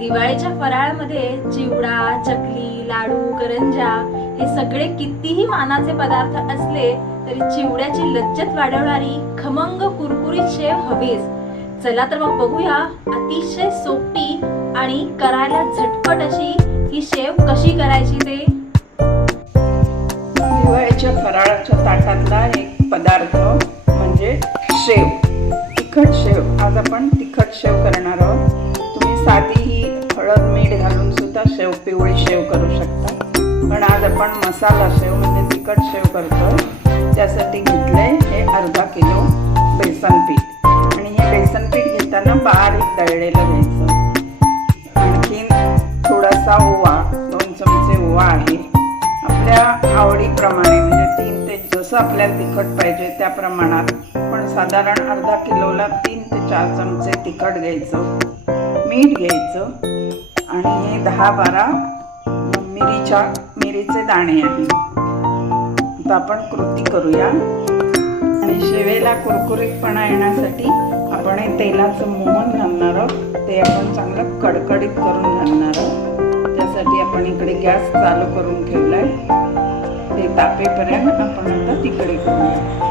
दिवाळीच्या फराळमध्ये चिवडा चकली लाडू करंजा हे सगळे कितीही मानाचे पदार्थ असले तरी चिवड्याची लज्जत वाढवणारी खमंग कुरकुरीत शेव हवीच. चला तर मग बघूया अतिशय सोपी आणि करायला झटपट अशी ही शेव कशी करायची ते. दिवाळीच्या फराळाच्या ताटातला एक पदार्थ म्हणजे शेव. तिखट शेव. आज आपण तिखट शेव करणार करू शकता पण आज आपण मसाला शेव म्हणजे तिखट शेव करतो. त्यासाठी घेतलंय हे अर्धा किलो बेसन पीठ. आणि हे बेसन पीठ घेताना बारीक दळलेलं घ्यायचं. आणखीन थोडासा ओवा दोन चमचे ओवा आहे. आपल्या आवडीप्रमाणे म्हणजे तीन ते जसं आपल्याला तिखट पाहिजे त्या प्रमाणात पण साधारण अर्धा किलोला तीन ते चार चमचे तिखट घ्यायचं. मीठ घ्यायचं. आणि हे दहा बारा मिरीच्या मिरीचे दाणे आहेत आता आपण कृती करूया. आणि शेवेला कुरकुरीतपणा येण्यासाठी आपण हे तेलाचं मोहन घालणार आहोत. ते आपण चांगलं कडकडीत करून घालणार आहोत. त्यासाठी आपण इकडे गॅस चालू करून ठेवलाय. ते तापेपर्यंत आपण आता तिकडे करूया.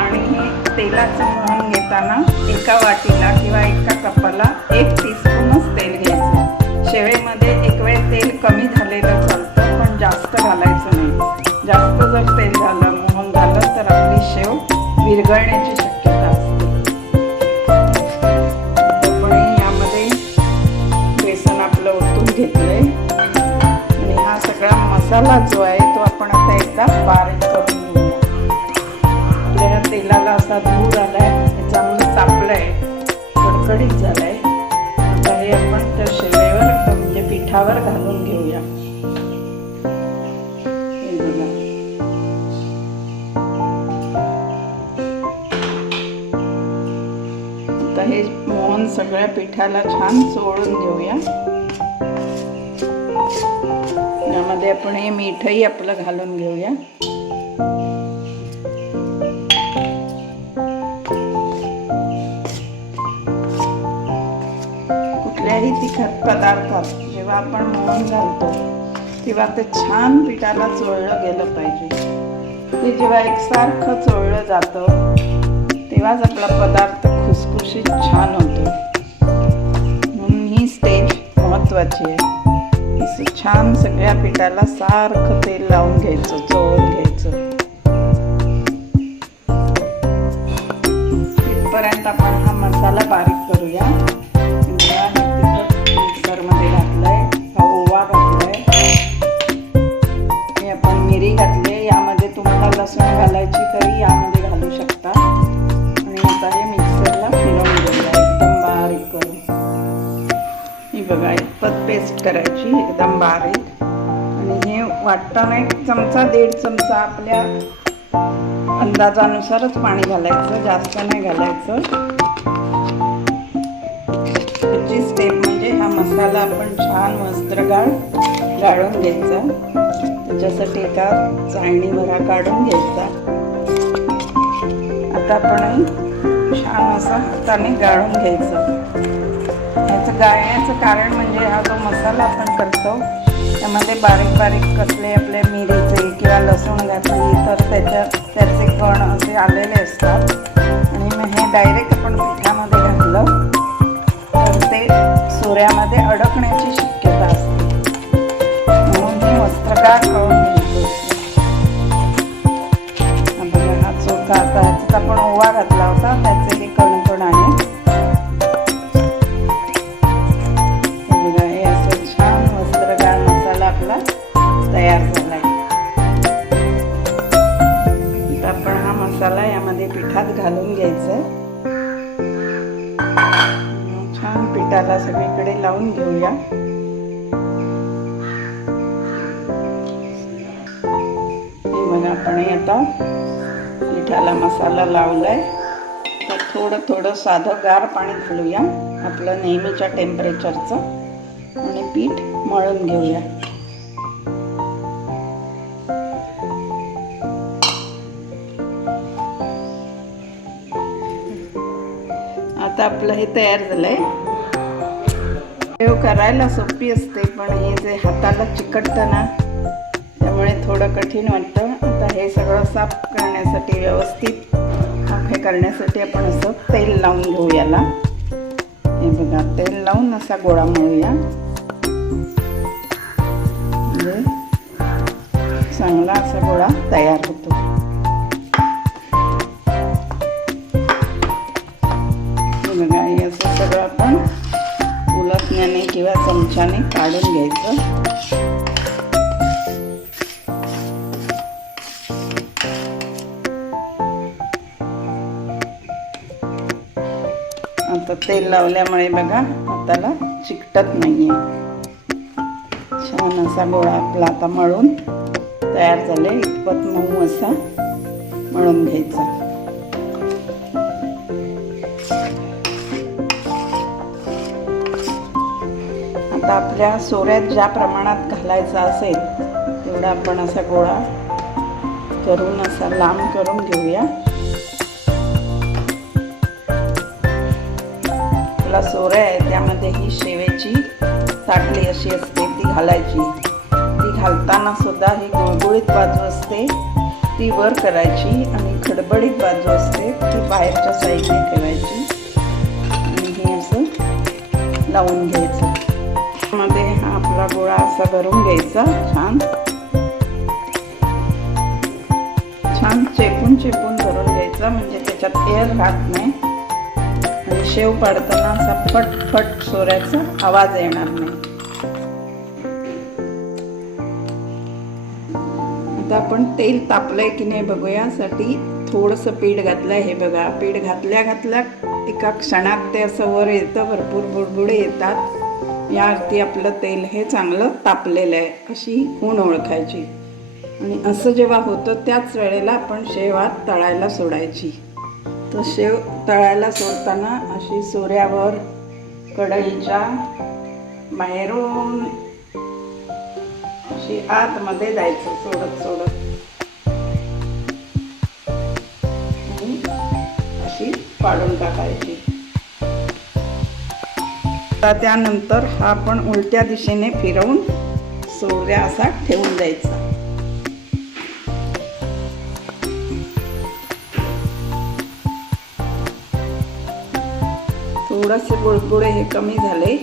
आणि हे तेलाचं मोहन घेताना एका वाटीला किंवा एका कपाला एक टीस्पूनच तेल घ्यायचं. शेवेमध्ये एक वेळ तेल कमी झालेलं शेव हो, विरघळण्याची शक्यता असते. आपण यामध्ये बेसन आपलं ओतून घेतलंय. आणि हा सगळा मसाला जो आहे तो आपण आता एकदा बारीक करून घेऊया. तेलाला असा धूर आलाय हे चांगलं तापलंय कडकडीत झालंय. आता हे आपण त्या शेवेवर म्हणजे पिठावर घालून घेऊया. आपण सगळ्या पिठाला छान चोळून घेऊया. यामध्ये आपण हे मीठही आपलं घालून घेऊया. कुठल्याही तिखट पदार्थात जेव्हा आपण मोहन घालतो तेव्हा ते छान पिठाला चोळलं गेलं पाहिजे. ते जेव्हा एकसारखं चोळलं जातं तेव्हाच आपला पदार्थ खुसखुशीत छान होतो. म्हणून ही स्टेज महत्त्वाची आहे. असं छान सगळ्या पिठाला सारखं तेल लावून घ्यायचं चोळून घ्यायचं. तिथपर्यंत आपण हा मसाला बारीक करूया. पेस्ट करायची एकदम बारीक. आणि हे वाटताना एक चमचा दीड चमचा आपल्या अंदाजानुसारच पाणी घालायचं जास्त नाही घालायचं. पुढची स्टेप म्हणजे हा मसाला आपण छान वस्त्रगाळ गाळून घ्यायचा. त्याच्यासाठी एका चाळणी भरा काढून घ्यायचा. आता आपण छान असं हाताने गाळून घ्यायचं. त्याचं गाळण्याचं कारण म्हणजे हा जो मसाला आपण करतो त्यामध्ये बारीक बारीक कसले आपले मिरीचे किंवा लसूण घातली तर त्याच्या त्याचे कण असे आलेले असतात. आणि मग हे डायरेक्ट आपण पिठामध्ये घातलं तर ते सोऱ्यामध्ये अडकण्याची शक्यता असते. म्हणून हे वस्त्रकार करून घ्यायचं हा चोथा आता ह्याच्यात आपण ओवा घातला होता त्याचे हे सगळीकडे लावून घेऊया. हे बघा आपण आता पिठाला मसाला लावलाय. तर थोडं थोडं साधं गार पाणी घालूया आपलं नेहमीच्या टेम्परेचरचं आणि पीठ मळून घेऊया. आता आपलं हे तयार झालंय. शेव करायला सोपी असते पण हे जे हाताला चिकटतं ना त्यामुळे थोडं कठीण वाटतं. आता हे सगळं साफ करण्यासाठी व्यवस्थित हे करण्यासाठी आपण असं तेल लावून घेऊ याला. हे बघा तेल लावून असा गोळा मळूया म्हणजे चांगला असा गोळा तयार होतो. किंवा चमच्याने काढून घ्यायचं. आता तेल लावल्यामुळे बघा हाताला चिकटत नाहीये. छान असा गोळा आपला आता मळून तयार झाले इतपत मऊ असा मळून घ्यायचा. आता आपल्या सोऱ्यात ज्या प्रमाणात घालायचा असेल तेवढा आपण असा गोळा करून असा लांब करून घेऊया. आपला सोऱ्या आहे त्यामध्ये ही शेवेची साठली अशी असते ती घालायची. ती घालताना सुद्धा ही गुळगुळीत बाजू असते ती वर करायची आणि खडबडीत बाजू असते ती बाहेरच्या साईडने ठेवायची. आणि हे असं लावून घ्यायचं. हा गोळा असा भरून घ्यायचा. छान. छान चेपून चेपून भरून घ्यायचा म्हणजे त्याच्यात एअर राहत नाही. आणि शेव पाडताना असा फटफट सोऱ्याचा आवाज येणार नाही. आता आपण तेल तापलंय की नाही बघूयासाठी थोडंसं पीठ घातलंय. हे बघा पीठ घातल्या घातल्या एका क्षणात ते असं वर येतं भरपूर बुडबुडे येतात. या अर्थी आपलं तेल हे चांगलं तापलेलं आहे अशी खूण ओळखायची. आणि असं जेव्हा होतं त्याच वेळेला आपण शेवात तळायला सोडायची. तर शेव तळायला सोडताना अशी सोऱ्यावर कढईच्या बाहेरून अशी आतमध्ये जायचं सोडत सोडत. अशी पाडून टाकायची. आता त्यानंतर हा आपण उलट्या दिशेने फिरवून सोऱ्या असा ठेवून द्यायचा. थोडेसे गुळगुळे हे कमी झाले.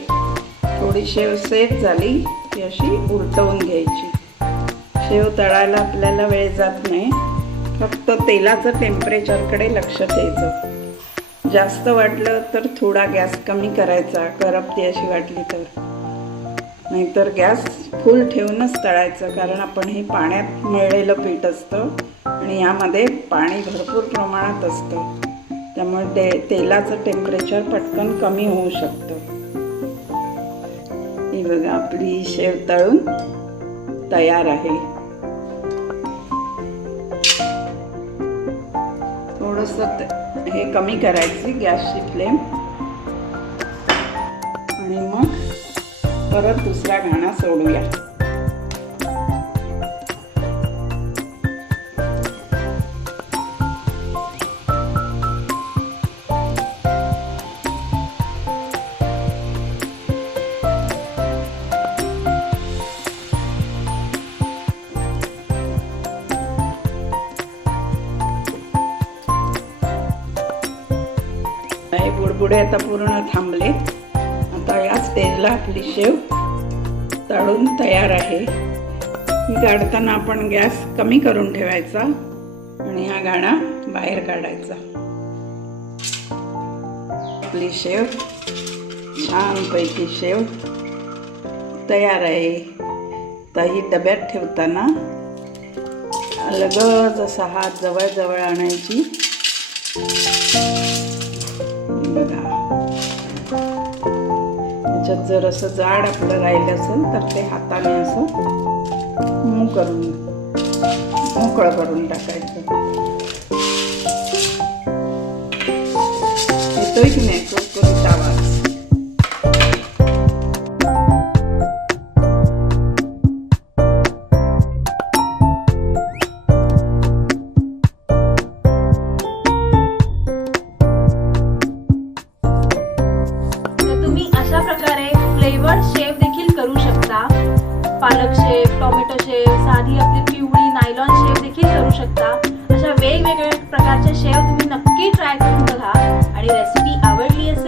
थोडी शेव सेट झाली ती अशी उलटवून घ्यायची. शेव तळायला आपल्याला वेळ जात नाही. फक्त तेलाचं टेम्परेचरकडे लक्ष द्यायचं. जास्त वाटलं तर थोडा गॅस कमी करायचा करपती अशी वाटली तर. नाहीतर गॅस फुल ठेवूनच तळायचं कारण आपण हे पाण्यात मळलेलं पीठ असतं आणि यामध्ये पाणी भरपूर प्रमाणात असतं. त्यामुळे ते तेलाचं टेम्परेचर पटकन कमी होऊ शकतं. ही बघा आपली शेव तळून तयार आहे. थोडंसं हे कमी करायची गॅसची फ्लेम. आणि मग परत दुसरा घाणा सोडूया. हे आता पूर्ण थांबले. आता या स्टेजला आपली शेव तळून तयार आहे. ही काढताना आपण गॅस कमी करून ठेवायचा आणि हा गाणा बाहेर काढायचा. आपली शेव छानपैकी शेव तयार आहे. तर ही डब्यात ठेवताना लगच असा हात जवळ आणायची. त्याच्यात जर असं जाड आपलं राहिलं असेल तर ते हाताने असं मू करून मोकळं करून टाकायचं. येतोय की नाही फ्लेवर्ड शेव देखील करू शकता. पालक शेव टोमॅटो शेव साधी आपली पिवळी नायलॉन शेव देखील करू शकता. अशा वेगवेगळ्या प्रकारच्या शेव तुम्ही नक्की ट्राय करून बघा आणि रेसिपी आवडली असेल